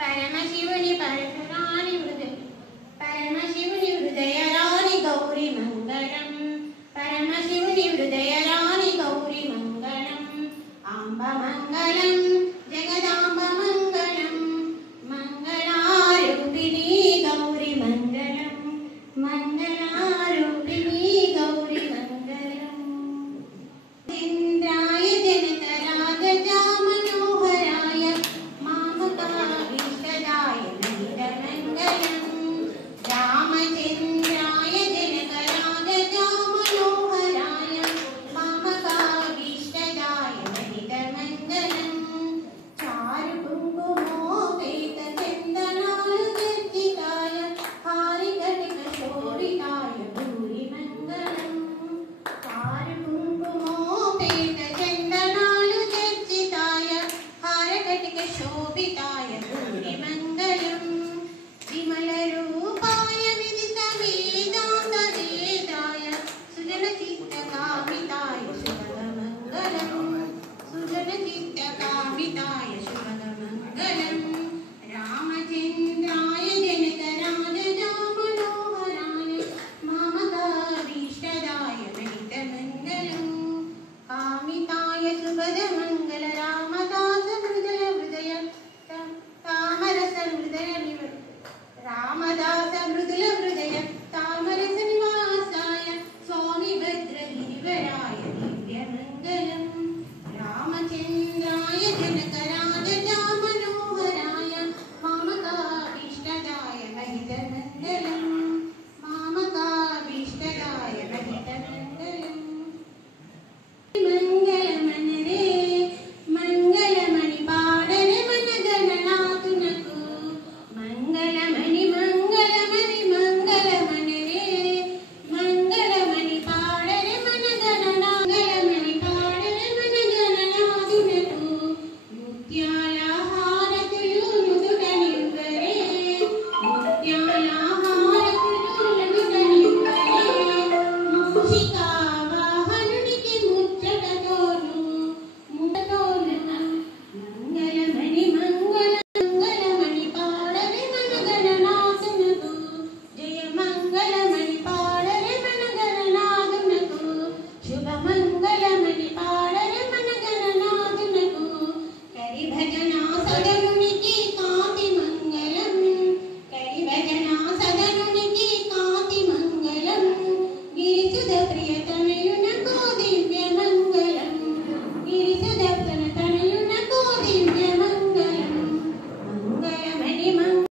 परमशिवनि परशुराणि हृदय परमशिवनि हृदयराणि गौरी मङ्गलम् परमशिवनि हृदयराणि गौरी मङ्गलम् अम्ब मङ्गलम् जगदाम्ब मङ्गलम् मङ्गलारूपिणी गौरी मङ्गलम् मङ्गलारूपिणी गौरी मङ्गलम् इन्द्राय जनकरागजामनोहराय मामकाभीष्टदाय नमितमङ्गलम् रामचन्द्राय जनकरागजामनोहराय मामकाभीष्टदाय नमितमङ्गलम् चारुकुङ्कुमोपेतचन्दनालुगर्जिताय हारिकटिकशोभिताय भूरिमङ्गलम् चारुकुङ्कुमोपेतचन्दनालुगर्जिताय हारकटिकशोभिताय भूरिमङ्गलम् विमलरूपाय विदितवेदान्तवेदाय सुजनचित्तकामिताय शुभमङ्गलम् सुजनचित्तकामिताय शुभमङ्गलम् रामचन्द्राय जनकराजजामनोहराय मामकाभीष्टदाय नमितमङ्गलम् कामिताय सुभदमङ्गल रामदास मृदुल हृदय तामरस हृदय रामदास मृदुल हृदय